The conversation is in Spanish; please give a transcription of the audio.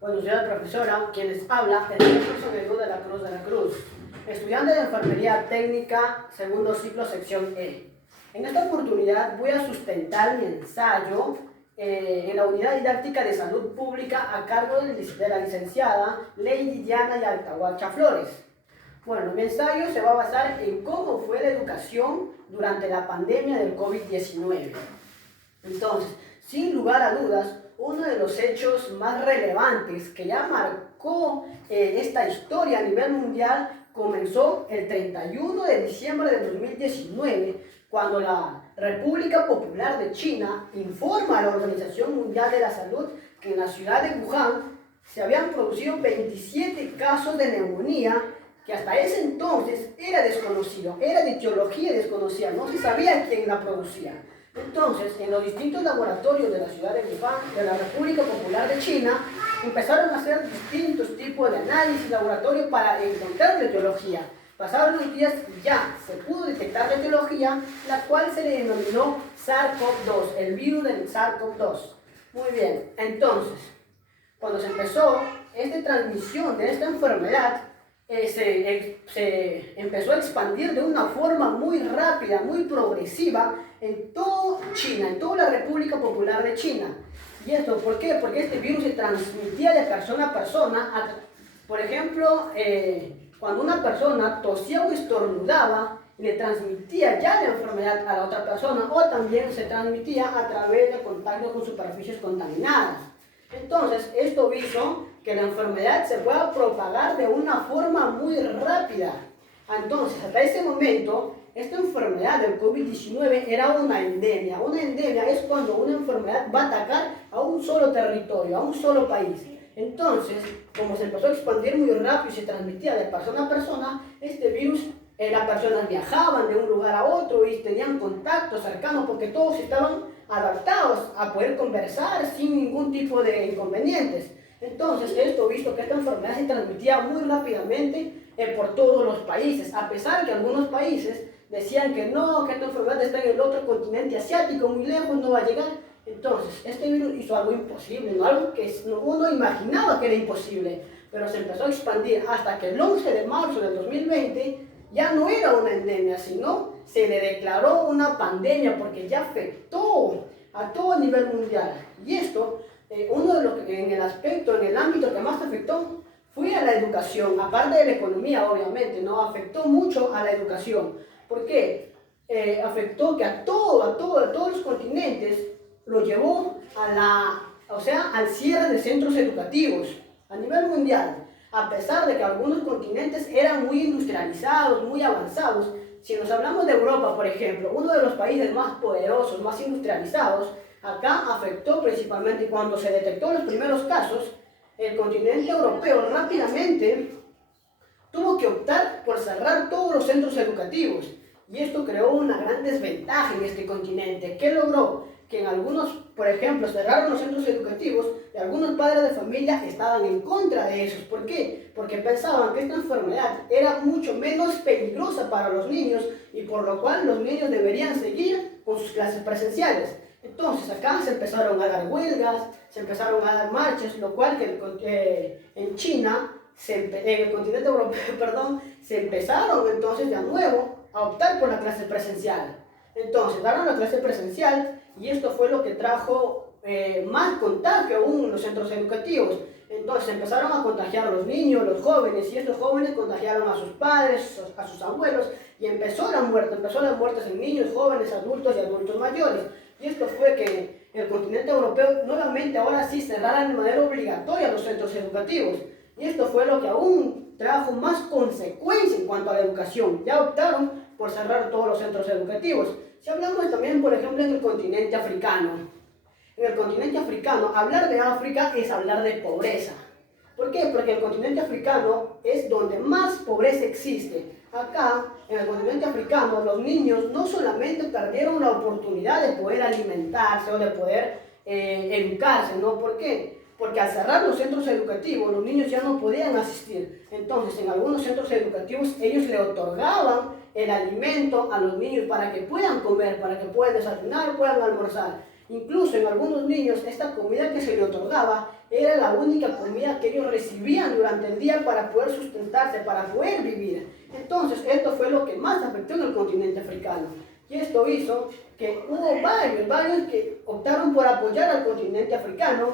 Bueno, soy la profesora, quien les habla, el profesor Edu de la Cruz, estudiante de Enfermería Técnica, segundo ciclo, sección E. En esta oportunidad voy a sustentar mi ensayo en la Unidad Didáctica de Salud Pública a cargo de la licenciada Lady Diana Yaltahuacha Flores. Bueno, mi ensayo se va a basar en cómo fue la educación durante la pandemia del COVID-19. Entonces, sin lugar a dudas, uno de los hechos más relevantes que ya marcó esta historia a nivel mundial comenzó el 31 de diciembre de 2019, cuando la República Popular de China informa a la Organización Mundial de la Salud que en la ciudad de Wuhan se habían producido 27 casos de neumonía que hasta ese entonces era desconocido, era de etiología desconocida, no se sabía quién la producía. Entonces, en los distintos laboratorios de la ciudad de Wuhan, de la República Popular de China, empezaron a hacer distintos tipos de análisis laboratorio para encontrar la etiología. Pasaron los días y ya se pudo detectar la etiología, la cual se le denominó SARS-CoV-2, el virus del SARS-CoV-2. Muy bien, entonces, cuando se empezó esta transmisión de esta enfermedad, se empezó a expandir de una forma muy rápida, muy progresiva en toda China, en toda la República Popular de China. ¿Y esto por qué? Porque este virus se transmitía de persona a persona. Por ejemplo, cuando una persona tosía o estornudaba, le transmitía ya la enfermedad a la otra persona, o también se transmitía a través de contacto con superficies contaminadas. Entonces, esto hizo que la enfermedad se pueda propagar de una forma muy rápida. Entonces, hasta ese momento, esta enfermedad del COVID-19 era una endemia. Una endemia es cuando una enfermedad va a atacar a un solo territorio, a un solo país. Entonces, como se empezó a expandir muy rápido y se transmitía de persona a persona, este virus, las personas viajaban de un lugar a otro y tenían contacto cercano porque todos estaban adaptados a poder conversar sin ningún tipo de inconvenientes. Entonces, esto visto que esta enfermedad se transmitía muy rápidamente por todos los países, a pesar que algunos países decían que no, que esta enfermedad está en el otro continente asiático, muy lejos, no va a llegar. Entonces, este virus hizo algo imposible, ¿no? Algo que uno imaginaba que era imposible, pero se empezó a expandir hasta que el 11 de marzo del 2020 ya no era una endemia, sino se le declaró una pandemia porque ya afectó a todo nivel mundial. Y esto, uno de los que en el ámbito que más afectó fue a la educación, aparte de la economía, obviamente, ¿no? Afectó mucho a la educación. ¿Por qué? Afectó que a todos los continentes lo llevó al cierre de centros educativos a nivel mundial. A pesar de que algunos continentes eran muy industrializados, muy avanzados. Si nos hablamos de Europa, por ejemplo, uno de los países más poderosos, más industrializados, acá afectó principalmente cuando se detectó los primeros casos, el continente europeo rápidamente tuvo que optar por cerrar todos los centros educativos. Y esto creó una gran desventaja en este continente. ¿Qué logró? Que en algunos, por ejemplo, cerraron los centros educativos y algunos padres de familia estaban en contra de esos. ¿Por qué? Porque pensaban que esta enfermedad era mucho menos peligrosa para los niños y por lo cual los niños deberían seguir con sus clases presenciales. Entonces acá se empezaron a dar huelgas, se empezaron a dar marchas, lo cual en China, en el continente europeo, perdón, se empezaron entonces de nuevo a optar por la clase presencial. Entonces daron la clase presencial y esto fue lo que trajo más contagio aún en los centros educativos. Entonces empezaron a contagiar a los niños, los jóvenes, y estos jóvenes contagiaron a sus padres, a sus abuelos, y empezó las muertes en niños, jóvenes, adultos y adultos mayores. Y esto fue que el continente europeo nuevamente ahora sí cerrara de manera obligatoria los centros educativos. Y esto fue lo que aún trajo más consecuencias en cuanto a la educación. Ya optaron por cerrar todos los centros educativos. Si hablamos también, por ejemplo, en el continente africano. En el continente africano, hablar de África es hablar de pobreza. ¿Por qué? Porque el continente africano es donde más pobreza existe. Acá, en el continente africano, los niños no solamente perdieron la oportunidad de poder alimentarse o de poder educarse, ¿no? ¿Por qué? Porque al cerrar los centros educativos, los niños ya no podían asistir. Entonces, en algunos centros educativos, ellos le otorgaban el alimento a los niños para que puedan comer, para que puedan desayunar, puedan almorzar. Incluso en algunos niños, esta comida que se le otorgaba era la única comida que ellos recibían durante el día para poder sustentarse, para poder vivir. Entonces, esto fue lo que más afectó en el continente africano. Y esto hizo que hubo varios que optaron por apoyar al continente africano